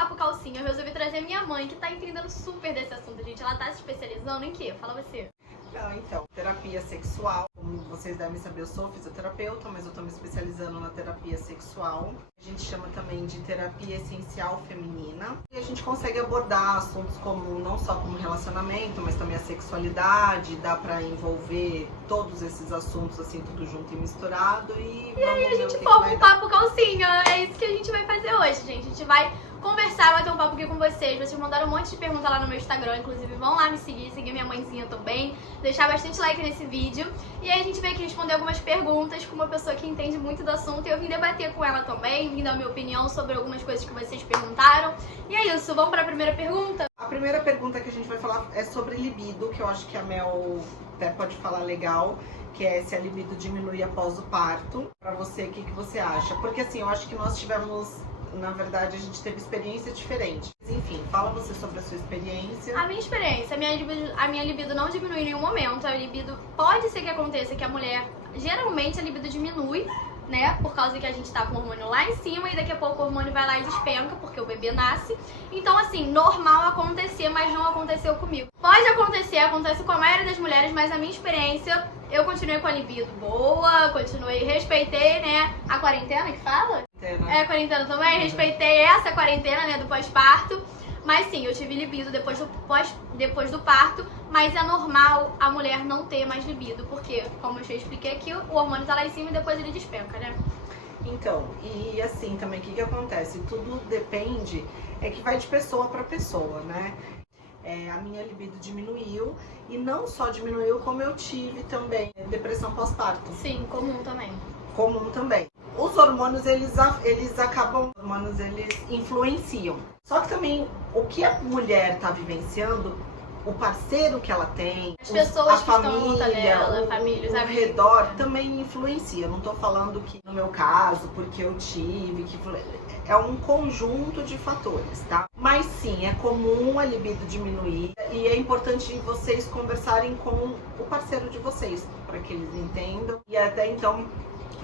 Papo Calcinha, eu resolvi trazer minha mãe, que tá entendendo super desse assunto, gente. Ela tá se especializando em quê? Fala você. Então, terapia sexual. Como vocês devem saber, eu sou fisioterapeuta, mas eu tô me especializando na terapia sexual. A gente chama também de terapia essencial feminina. E a gente consegue abordar assuntos como, não só como relacionamento, mas também a sexualidade. Dá pra envolver todos esses assuntos, assim, tudo junto e misturado. E aí a gente forma um Papo Calcinha. É isso que a gente vai fazer hoje, gente. A gente vai conversar, bater um papo aqui com vocês. Vocês mandaram um monte de perguntas lá no meu Instagram, inclusive vão lá me seguir minha mãezinha também, deixar bastante like nesse vídeo. E aí a gente veio aqui responder algumas perguntas com uma pessoa que entende muito do assunto e eu vim debater com ela também, vim dar minha opinião sobre algumas coisas que vocês perguntaram. E é isso, vamos para a primeira pergunta? A primeira pergunta que a gente vai falar é sobre libido, que eu acho que a Mel até pode falar legal, que é se a libido diminui após o parto. Pra você, o que você acha? Porque assim, eu acho que nós tivemos... Na verdade, a gente teve experiência diferente. Enfim, fala você sobre a sua experiência. A minha experiência, a minha libido não diminui em nenhum momento. A libido pode ser que aconteça que a mulher, geralmente a libido diminui, né? Por causa que a gente tá com o hormônio lá em cima e daqui a pouco o hormônio vai lá e despenca, porque o bebê nasce. Então, assim, normal acontecer, mas não aconteceu comigo. Pode acontecer, acontece com a maioria das mulheres, mas a minha experiência, eu continuei com a libido boa, continuei, respeitei, né? A quarentena que fala? É, a quarentena também, respeitei essa quarentena, né, do pós-parto. Mas sim, eu tive libido depois do parto, mas é normal a mulher não ter mais libido, porque, como eu já expliquei aqui, o hormônio tá lá em cima e depois ele despenca, né? Então, e assim também, o que acontece? Tudo depende, é que vai de pessoa pra pessoa, né? A minha libido diminuiu, e não só diminuiu, como eu tive também depressão pós-parto. Sim, comum também. Comum também. Os hormônios, eles influenciam. Só que também, o que a mulher tá vivenciando, o parceiro que ela tem, as pessoas a família, família, o redor também influencia. Eu não tô falando que no meu caso, porque eu tive, é um conjunto de fatores, tá? Mas sim, é comum a libido diminuir e é importante vocês conversarem com o parceiro de vocês, para que eles entendam e até então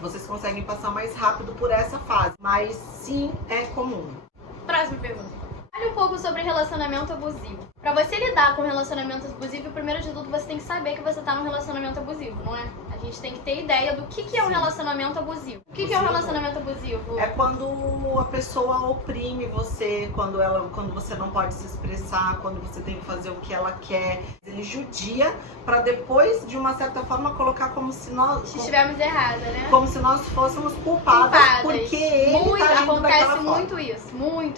vocês conseguem passar mais rápido por essa fase. Mas sim, é comum. Próxima pergunta. Fale um pouco sobre relacionamento abusivo. Pra você lidar com relacionamento abusivo, primeiro de tudo, você tem que saber que você tá num relacionamento abusivo, não é? A gente tem que ter ideia do que é um relacionamento abusivo. O que é um relacionamento abusivo? É quando a pessoa oprime você, quando você não pode se expressar, quando você tem que fazer o que ela quer. Ele judia pra depois, de uma certa forma, colocar como se nós... Se estivermos erradas, né? Como se nós fôssemos culpadas. Porque ele tá agindo daquela forma. Muito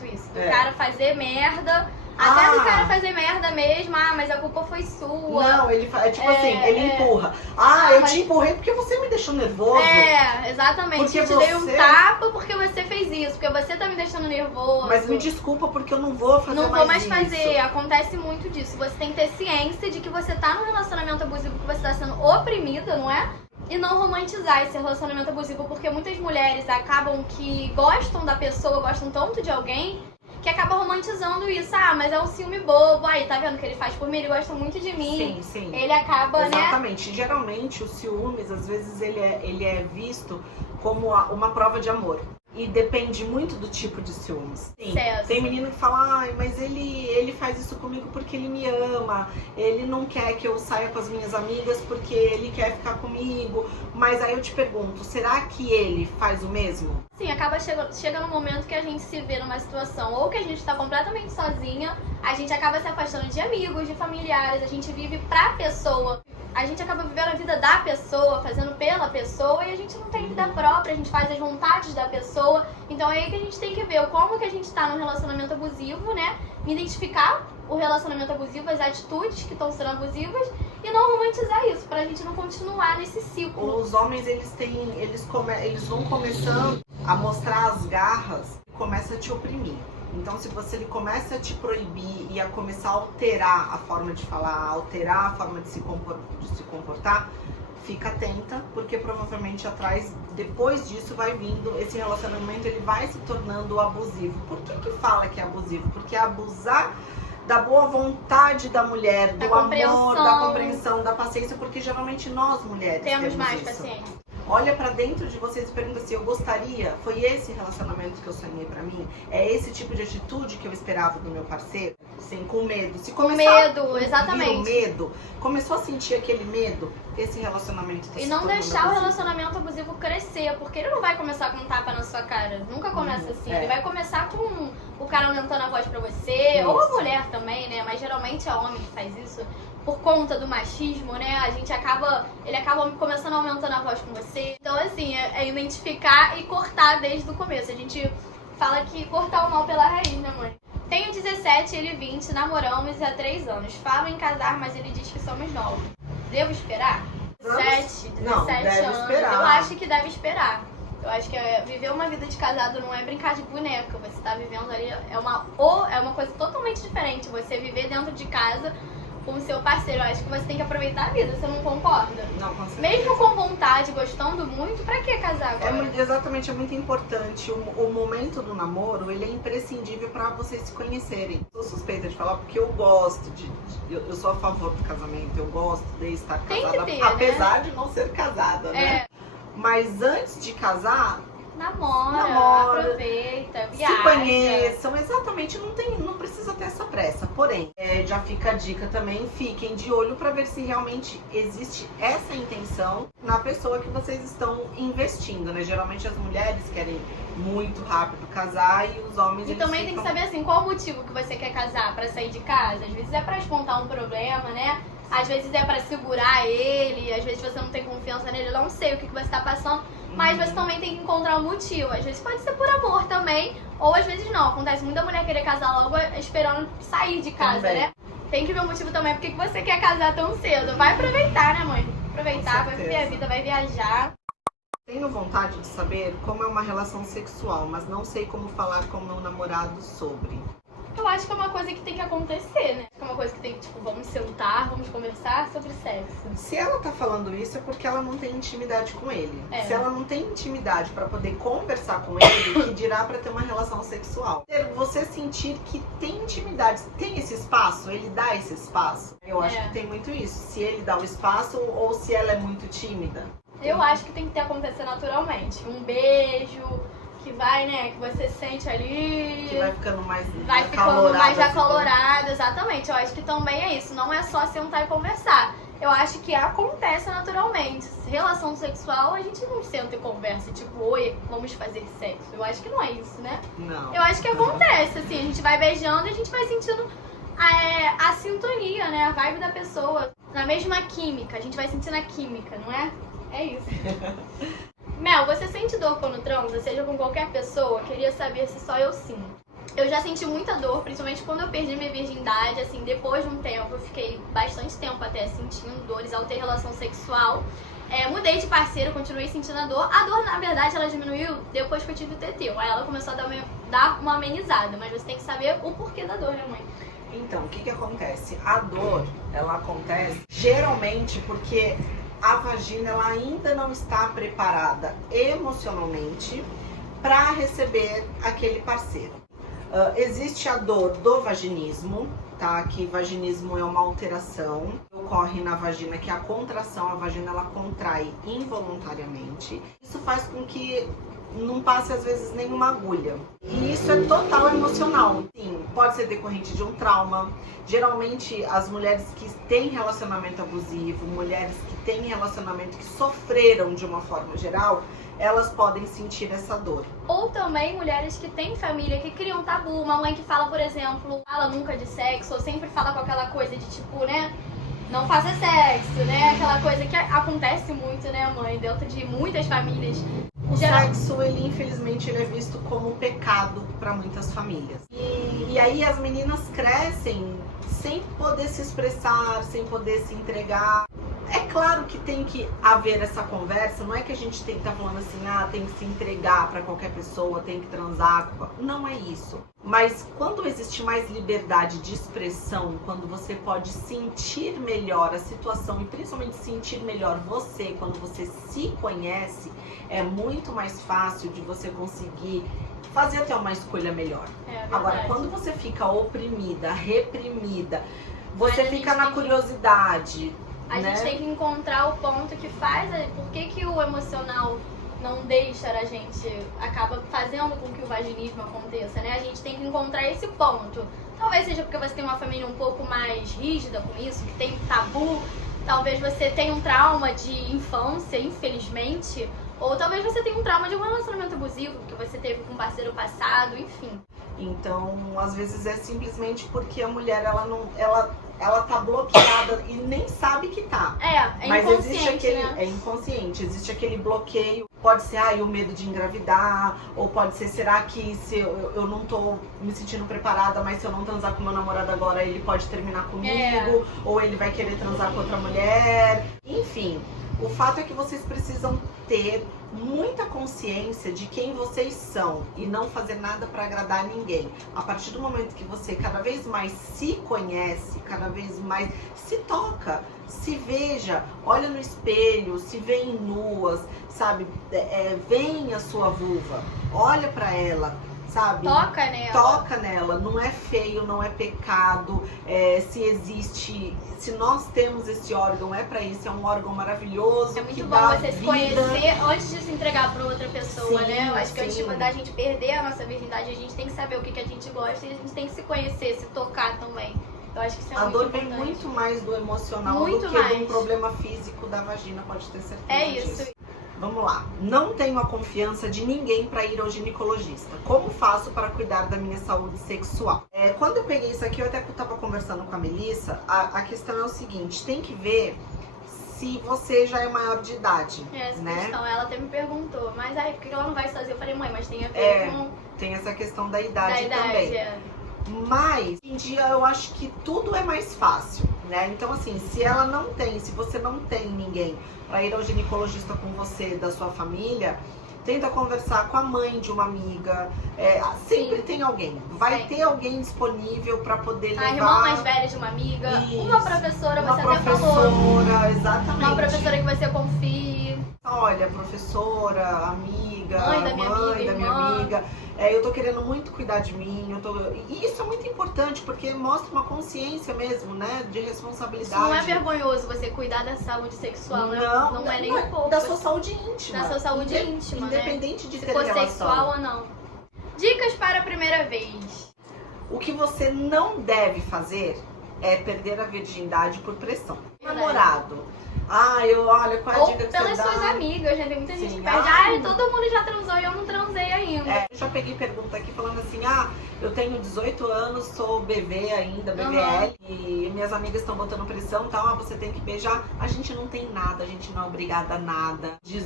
isso. Do cara fazer merda... Até do cara fazer merda mesmo, mas a culpa foi sua. Não, ele ele empurra. Eu te empurrei porque você me deixou nervoso. Exatamente. Porque eu te dei um tapa porque você fez isso, porque você tá me deixando nervoso. Mas me desculpa porque eu não vou fazer mais isso. Não vou mais fazer, acontece muito disso. Você tem que ter ciência de que você tá num relacionamento abusivo, que você tá sendo oprimida, não é? E não romantizar esse relacionamento abusivo, porque muitas mulheres acabam que gostam da pessoa, gostam tanto de alguém, que acaba romantizando isso. Mas é um ciúme bobo. Tá vendo o que ele faz por mim? Ele gosta muito de mim. Sim. Ele acaba, Exatamente. Geralmente, os ciúmes, às vezes, ele é visto como uma prova de amor. E depende muito do tipo de ciúmes. Sim. Tem menino que fala, mas ele faz isso comigo porque ele me ama. Ele não quer que eu saia com as minhas amigas porque ele quer ficar comigo. Mas aí eu te pergunto, será que ele faz o mesmo? Sim, acaba chega no momento que a gente se vê numa situação ou que a gente tá completamente sozinha, a gente acaba se afastando de amigos, de familiares, a gente vive pra pessoa. A gente acaba vivendo a vida da pessoa, fazendo pela pessoa, e a gente não tem vida própria, a gente faz as vontades da pessoa. Então é aí que a gente tem que ver como que a gente tá num relacionamento abusivo, né? Identificar o relacionamento abusivo, as atitudes que estão sendo abusivas e não romantizar isso, pra gente não continuar nesse ciclo. Os homens, eles vão começando a mostrar as garras e começa a te oprimir. Então, se ele começa a te proibir e a começar a alterar a forma de falar, alterar a forma de se comportar, fica atenta, porque provavelmente atrás, depois disso, vai vindo, esse relacionamento ele vai se tornando abusivo. Por que fala que é abusivo? Porque é abusar da boa vontade da mulher, do amor, da compreensão, da paciência, porque geralmente nós mulheres temos mais isso. paciência. Olha pra dentro de vocês e pergunta assim, eu gostaria, foi esse relacionamento que eu sonhei pra mim? É esse tipo de atitude que eu esperava do meu parceiro? Sim, com medo. Se começar medo, exatamente. o medo, começou a sentir aquele medo, esse relacionamento tá E se não tornando deixar o abusivo. relacionamento abusivo crescer, porque ele não vai começar com um tapa na sua cara. Nunca começa assim. Ele vai começar com o cara aumentando a voz pra você, ou a mulher também, né? Mas geralmente é homem que faz isso. Por conta do machismo, né? Ele acaba começando aumentando a voz com você. Então, assim, é identificar e cortar desde o começo. A gente fala que cortar o mal pela raiz, né, mãe? Tenho 17, ele 20, namoramos há 3 anos. Falo em casar, mas ele diz que somos novos. Devo esperar? 17 Não, deve anos. esperar. Eu acho que deve esperar. Eu acho que viver uma vida de casado não é brincar de boneca. Você tá vivendo ali, é uma coisa totalmente diferente. Você viver dentro de casa com o seu parceiro. Eu acho que você tem que aproveitar a vida, você não concorda? Não, com certeza. Mesmo com vontade, gostando muito, pra que casar agora? Exatamente, é muito importante. O momento do namoro, ele é imprescindível pra vocês se conhecerem. Sou suspeita de falar porque eu gosto eu sou a favor do casamento, eu gosto de estar Tem casada, que ter, apesar de não ser casada, né? Mas antes de casar, namora, aproveita, viaja. se conheçam, exatamente, não precisa ter essa pressa. Porém, já fica a dica também, fiquem de olho para ver se realmente existe essa intenção na pessoa que vocês estão investindo, né? Geralmente as mulheres querem muito rápido casar e os homens... E também tem que saber, assim, qual o motivo que você quer casar, pra sair de casa. Às vezes é pra espantar um problema, né? Às vezes é pra segurar ele, às vezes você não tem confiança nele, eu não sei o que você tá passando. Mas você também tem que encontrar um motivo. Às vezes pode ser por amor também, ou às vezes não. Acontece muita mulher querer casar logo esperando sair de casa, também, né? Tem que ver o motivo também, porque você quer casar tão cedo. Vai aproveitar, né, mãe? Aproveitar, vai viver a vida, vai viajar. Tenho vontade de saber como é uma relação sexual, mas não sei como falar com meu namorado sobre. Eu acho que é uma coisa que tem que acontecer, né? É uma coisa que tem que, tipo, vamos sentar, vamos conversar sobre sexo. Se ela tá falando isso é porque ela não tem intimidade com ele. Se ela não tem intimidade pra poder conversar com ele, que dirá pra ter uma relação sexual. Você sentir que tem intimidade, tem esse espaço, ele dá esse espaço. Eu acho que tem muito isso. Se ele dá o espaço ou se ela é muito tímida. Eu acho que tem que acontecer naturalmente. Um beijo... que vai, né, que você sente ali... Que vai ficando mais acalorado, exatamente. Eu acho que também é isso, não é só sentar e conversar. Eu acho que acontece naturalmente. Relação sexual, a gente não senta e conversa, tipo, oi, vamos fazer sexo. Eu acho que não é isso, né? Não. Eu acho que acontece, assim, a gente vai beijando e a gente vai sentindo a sintonia, né, a vibe da pessoa. Na mesma química, a gente vai sentindo a química, não é? É isso. Mel, você sente dor quando transa, seja com qualquer pessoa? Queria saber se só eu sinto. Eu já senti muita dor, principalmente quando eu perdi minha virgindade, assim, depois de um tempo, eu fiquei bastante tempo até sentindo dores ao ter relação sexual. Mudei de parceiro, continuei sentindo a dor. A dor, na verdade, ela diminuiu depois que eu tive o TT. Aí ela começou a dar uma amenizada, mas você tem que saber o porquê da dor, né, mãe? Então, o que acontece? A dor, ela acontece geralmente porque a vagina ela ainda não está preparada emocionalmente para receber aquele parceiro. Existe a dor do vaginismo, tá? Que vaginismo é uma alteração que ocorre na vagina, que é a contração, a vagina ela contrai involuntariamente. Isso faz com que não passe às vezes nenhuma agulha. E isso é total emocional. Sim, pode ser decorrente de um trauma. Geralmente as mulheres que têm relacionamento abusivo, mulheres que têm relacionamento que sofreram de uma forma geral, elas podem sentir essa dor. Ou também mulheres que têm família, que criam tabu. Uma mãe que fala, por exemplo, fala nunca de sexo, ou sempre fala com aquela coisa de tipo, né? Não faça sexo, né? Aquela coisa que acontece muito, né, mãe? Dentro de muitas famílias. O sexo, ele infelizmente, ele é visto como pecado para muitas famílias. E aí as meninas crescem sem poder se expressar, sem poder se entregar. É claro que tem que haver essa conversa, não é que a gente tem que estar falando assim, tem que se entregar para qualquer pessoa, tem que transar. Não é isso. Mas quando existe mais liberdade de expressão, quando você pode sentir melhor a situação e principalmente sentir melhor você, quando você se conhece, é muito mais fácil de você conseguir fazer até uma escolha melhor. Agora, quando você fica oprimida, reprimida, você fica na curiosidade, A gente tem que encontrar o ponto que faz, por que o emocional não deixa a gente, acaba fazendo com que o vaginismo aconteça, né? A gente tem que encontrar esse ponto. Talvez seja porque você tem uma família um pouco mais rígida com isso, que tem tabu. Talvez você tenha um trauma de infância, infelizmente. Ou talvez você tenha um trauma de um relacionamento abusivo que você teve com um parceiro passado, enfim. Então, às vezes é simplesmente porque a mulher, ela tá bloqueada e nem sabe que tá. É mas inconsciente, existe aquele, né? É inconsciente, existe aquele bloqueio. Pode ser, o medo de engravidar, ou pode ser, será que se eu não tô me sentindo preparada, mas se eu não transar com meu namorado agora, ele pode terminar comigo, ou ele vai querer transar com outra mulher. Enfim, o fato é que vocês precisam ter muita consciência de quem vocês são e não fazer nada para agradar ninguém. A partir do momento que você cada vez mais se conhece, cada vez mais se toca, se veja, olha no espelho, se vê em nuas, sabe? Vem a sua vulva, olha para ela, sabe? Toca nela. Não é feio, não é pecado. Se existe, se nós temos esse órgão, é pra isso, é um órgão maravilhoso. É muito que bom dá você se vida. conhecer antes de se entregar pra outra pessoa, Sim, né? Eu acho que antes sim. da gente perder a nossa virgindade, a gente tem que saber o que a gente gosta e a gente tem que se conhecer, se tocar também. Eu acho que isso é muito dor importante. vem muito mais do emocional Muito do que mais. de um problema físico da vagina, pode ter certeza isso. disso. Vamos lá. Não tenho a confiança de ninguém para ir ao ginecologista. Como faço para cuidar da minha saúde sexual? Quando eu peguei isso aqui, eu até estava conversando com a Melissa, a questão é o seguinte, tem que ver se você já é maior de idade, Essa né? questão, ela até me perguntou, mas aí, por que ela não vai sozinha? Eu falei, mãe, mas tem a ver com... Tem essa questão da idade, da também. idade, Mas, hoje em dia, eu acho que tudo é mais fácil, né? Então, assim, se você não tem ninguém para ir ao ginecologista com você, da sua família, tenta conversar com a mãe de uma amiga. Sempre tem alguém. Vai ter alguém disponível para poder levar. A irmã mais velha de uma amiga, Isso. Uma professora, Uma você até falou. professora, exatamente. Uma professora que você confie. Olha, professora, amiga, Mãe da minha amiga. Eu tô querendo muito cuidar de mim. E isso é muito importante, porque mostra uma consciência mesmo, né? De responsabilidade. Isso não é vergonhoso você cuidar da saúde sexual, né? Não é nem um pouco. Da sua saúde íntima. Da sua saúde íntima, independente de se ter for relação. sexual ou não. Dicas para a primeira vez. O que você não deve fazer é perder a virgindade por pressão. Verdade. Namorado. Olha, qual é a Ou dica que pelas você dá? suas amigas, né? Tem muita gente Sim. que perde, todo mundo já transou e eu não transei ainda. Eu já peguei pergunta aqui falando assim, eu tenho 18 anos, sou BV ainda, BVL, e minhas amigas estão botando pressão e tal, você tem que beijar. A gente não tem nada, a gente não é obrigada a nada. Diz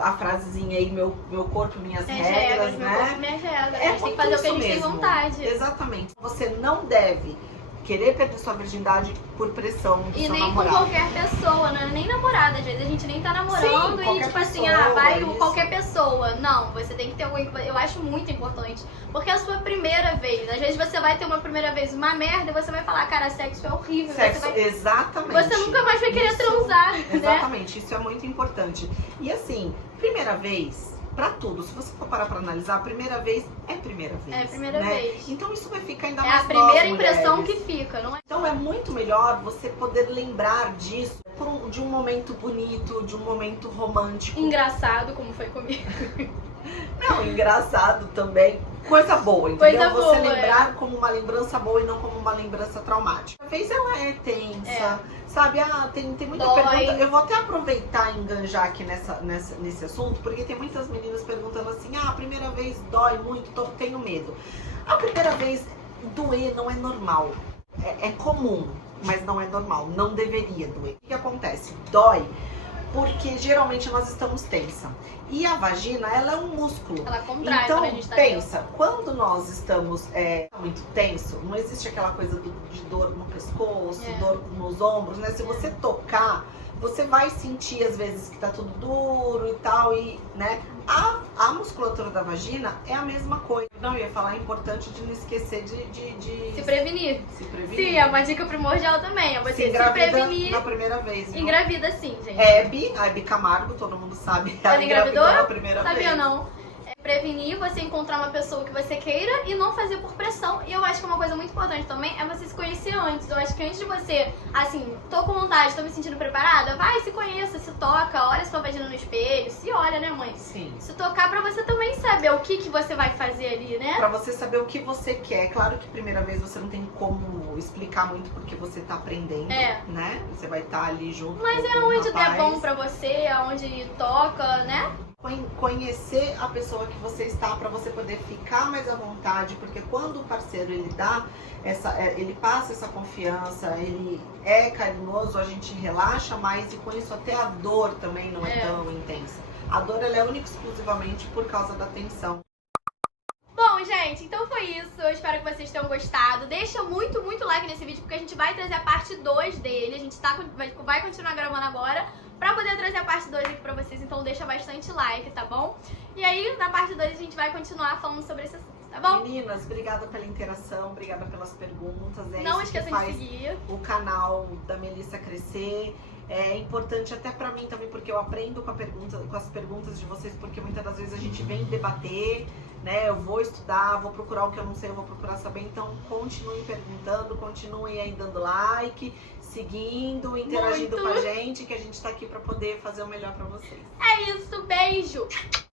a frasezinha aí, meu corpo, minhas regras, né? Meu corpo, minhas regras. É A gente tem que fazer o que a gente tem mesmo. vontade. Exatamente. Você não deve querer perder sua virgindade por pressão do E seu nem namorado. com qualquer pessoa, né? Nem namorada, às vezes a gente nem tá namorando Sim, e qualquer tipo assim, pessoa, vai isso. qualquer pessoa. Não, você tem que ter alguém que... Eu acho muito importante. Porque é a sua primeira vez. Às vezes você vai ter uma primeira vez uma merda e você vai falar, cara, sexo é horrível. Exatamente. Você nunca mais vai querer transar, né? Exatamente, isso é muito importante. E assim, primeira vez, pra tudo, se você for parar pra analisar, a primeira vez é primeira vez. É a primeira né? vez. Então isso vai ficar ainda É mais a primeira nós, impressão mulheres. que fica, não é? Então é muito melhor você poder lembrar disso de um momento bonito, de um momento romântico. Engraçado, como foi comigo. Não, engraçado também. Coisa boa, entendeu? Coisa Você boa, lembrar como uma lembrança boa e não como uma lembrança traumática. Às vezes ela é tensa, sabe? Tem muita Dói. pergunta. Eu vou até aproveitar e enganjar aqui nesse assunto, porque tem muitas meninas perguntando assim, a primeira vez dói muito, tenho medo. A primeira vez doer não é normal. É comum, mas não é normal. Não deveria doer. O que acontece? Dói porque geralmente nós estamos tensa. E a vagina, ela é um músculo. Ela contrai Então, quando a gente tá pensa, quando nós estamos muito tenso, não existe aquela coisa de dor no pescoço, dor nos ombros, né? Se você tocar, você vai sentir às vezes que tá tudo duro e tal, e, né? A musculatura da vagina é a mesma coisa. Não, eu ia falar, é importante de não esquecer de se prevenir. Se prevenir. Sim, é uma dica primordial também. É você se prevenir. Na primeira vez. Viu? Engravida sim, gente. A Hebe Camargo, todo mundo sabe. Ela engravidou? Na primeira Sabia vez. não. Prevenir você encontrar uma pessoa que você queira e não fazer por pressão. E eu acho que uma coisa muito importante também é você se conhecer antes. Eu acho que antes de você, assim, tô com vontade, tô me sentindo preparada, vai, se conheça, se toca, olha sua vagina no espelho, se olha, né, mãe? Sim. Se tocar pra você também saber o que você vai fazer ali, né? Pra você saber o que você quer. Claro que primeira vez você não tem como explicar muito porque você tá aprendendo, né? Você vai estar ali junto. Mas com é o onde der rapaz. bom pra você, aonde toca, né? Conhecer a pessoa que você está para você poder ficar mais à vontade, porque quando o parceiro ele dá ele passa essa confiança, ele é carinhoso, a gente relaxa mais e com isso até a dor também não é tão intensa. A dor ela é única e exclusivamente por causa da tensão. Bom, gente, então foi isso. Eu espero que vocês tenham gostado. Deixa muito like nesse vídeo, porque a gente vai trazer a parte 2 dele. A gente vai continuar gravando agora pra poder trazer a parte 2 aqui pra vocês. Então deixa bastante like, tá bom? E aí, na parte 2, a gente vai continuar falando sobre esse assunto, tá bom? Meninas, obrigada pela interação, obrigada pelas perguntas. Não esqueçam de seguir o canal da Melissa crescer. É importante até pra mim também, porque eu aprendo com as perguntas de vocês, porque muitas das vezes a gente vem debater, né? Eu vou estudar, vou procurar o que eu não sei, eu vou procurar saber. Então continuem perguntando, continuem aí dando like, seguindo, interagindo com a gente, que a gente tá aqui pra poder fazer o melhor pra vocês. É isso, beijo!